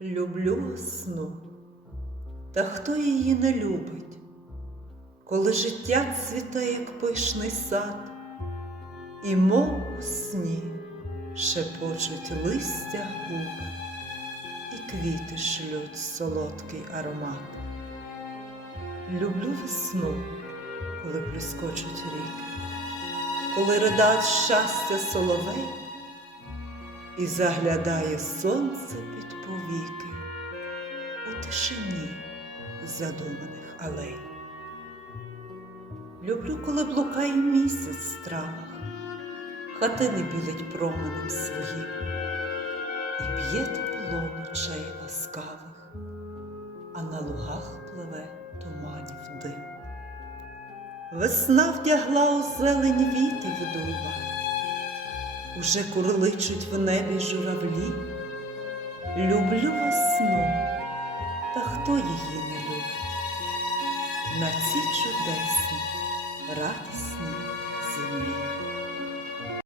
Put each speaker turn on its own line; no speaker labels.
Люблю весну, та хто її не любить, коли життя цвіте, як пишний сад, і мов у сні шепочуть листя губи, і квіти шлють солодкий аромат. Люблю весну, коли блискочуть ріки, коли ридають щастя соловей і заглядає сонце повіки у тишині задуманих алей. Люблю, коли блукає місяць в травах, хатини білить променем своїм, і б'є тепло ночей ласкавих, а на лугах пливе туманів дим. Весна вдягла у зелень віти в дуба, уже курличуть в небі журавлі. Люблю весну, та хто її не любить? На ці чудесні радість.